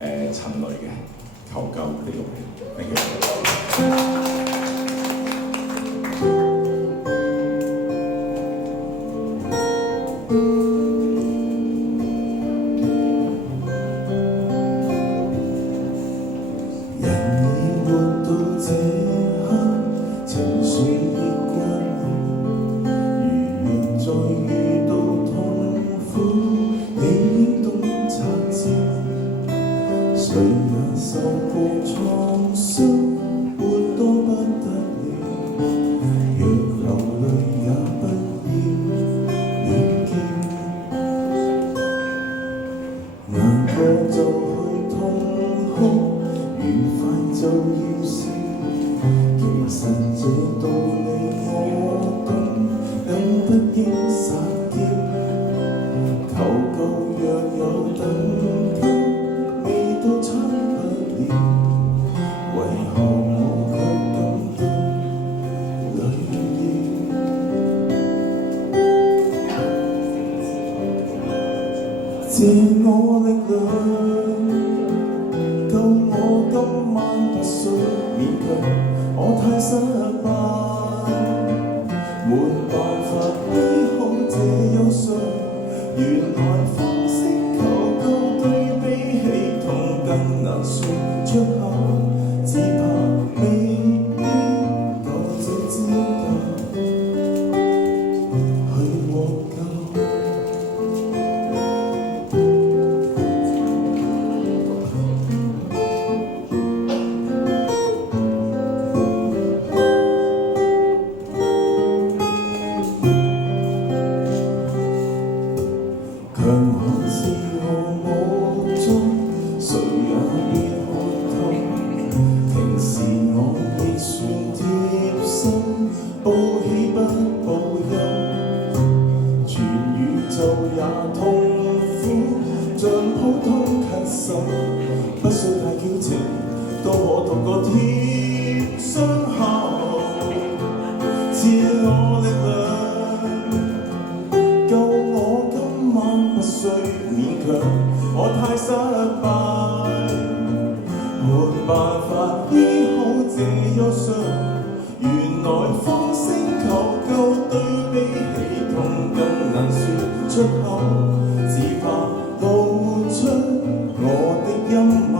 陳蕾嘅求救呢個片，thank you。誰也受過創傷，活多不得了。若流淚也不要亂叫，難過就去痛哭，愉快就要笑。其實這道理我懂，更不應撒嬌。求救若有等級。都差不了，為何我卻感到累了？借我力量，救我今晚不需勉強，我太失敗，沒辦法醫好這憂傷。原來方式求救對比起痛更難說出口，只怕未必夠這資格去獲救。強悍是我無蹤，誰也別看透。平時我亦算貼心，報喜不報憂。全宇宙也痛苦，像普通咳嗽，不需太矯情，都可渡過甜傷口。借我力量，救我今晚不需勉強，我太失敗，沒辦法醫好這憂傷。原來方式求救對比起痛更難說出口，只怕露出我的陰暗，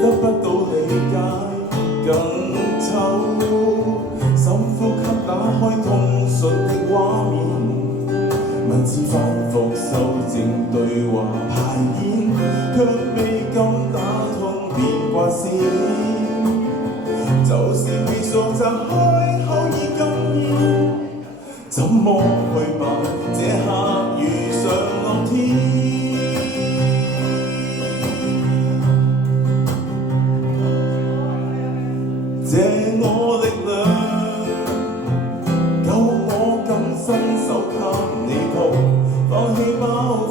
得不到理解更臭。深呼吸打開通訊的畫面，文字反覆修正對話排演，卻未敢打通變卦線。就是未熟習開口已感染，怎麼去辦？這刻遇上樂天。借我力量，救我敢伸手給你抱，放棄包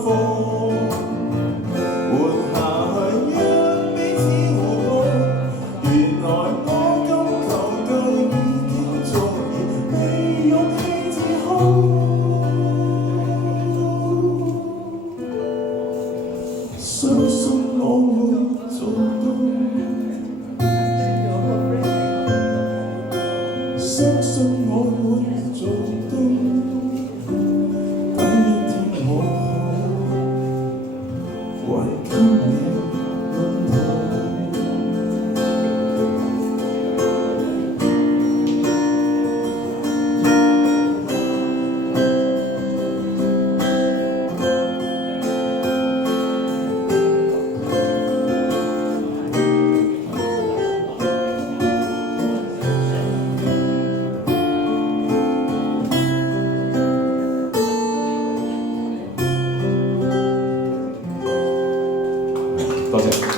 袱，活下去讓彼此互補。原來我今求救已經足以，沒勇氣自控。相信我會做到。相信我會做到，等一天我可還給你擁抱。多謝。